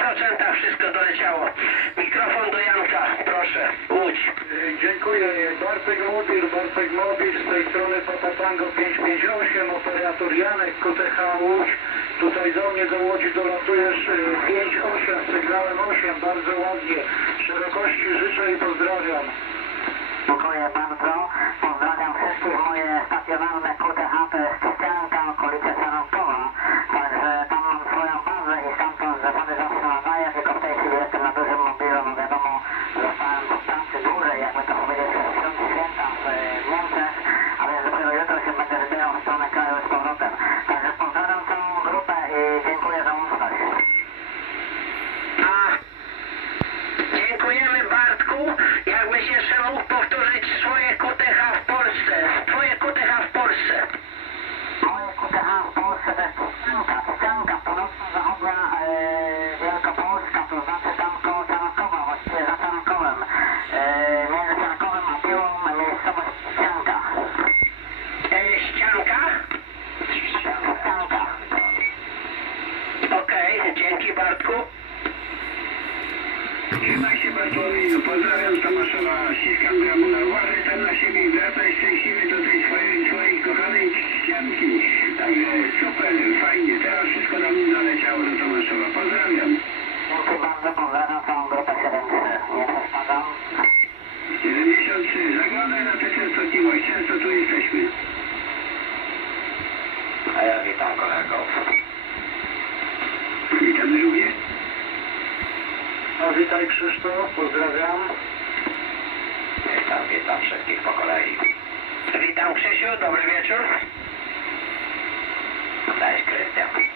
100% wszystko doleciało. Mikrofon do Janka, proszę. Łódź. Dziękuję. Bartek Mobil z tej strony Papa Tango 558, operator Janek, QTH Łódź. Tutaj do mnie do Łodzi dolatujesz 5-8 z sygnałem 8, bardzo ładnie. Szerokości życzę i pozdrawiam. Dziękuję bardzo. Pozdrawiam wszystkich. Moje stacjonarne QTH to jest ścianka, okolice Sarankowa. Także tam mam swoją bazę i stamtąd w zasadzie zawsze nadaję, tylko w tej chwili jestem na dużym mobilu. No wiadomo, zostałem w pracy dłużej, jakby to powiedzieć, przez świąt święta w Niemczech, a więc dopiero jutro się będę wybierał w stronę kraju z powrotem. Także pozdrawiam całą grupę i dziękuję za łączność. Dziękujemy, Bartku. Jakbyś jeszcze mógł powtórzyć swoje QTH w Polsce. Twoje QTH w Polsce. Moje QTH w Polsce to jest ścianka północno-zachodnia Wielkopolska, to znaczy tam koło Czarnkowa, właściwie za Czarnkowem. Między Czarnkowem a Piłą miejscowość Ścianka. Ścianka? Ścianka. Okej, dzięki, Bartku. Trzymaj się Bartłomiu, pozdrawiam z Tomaszowa, ściskam Gramuna, uważaj tam na siebie i wracaj szczęśliwy do tej swojej kochanej ścianki. Także super, fajnie, teraz wszystko nam zaleciało do Tomaszowa, pozdrawiam. Dziękuję bardzo, pozdrawiam całą grupę 73. Nie przeszkadzam. 73, zaglądaj na tę częstotliwość, często tu jesteśmy. A ja witam kolegów. Witamy również. Witaj Krzysztof, pozdrawiam. Witam wszystkich po kolei. Witam, Krzysiu, dobry wieczór. Cześć Krystian.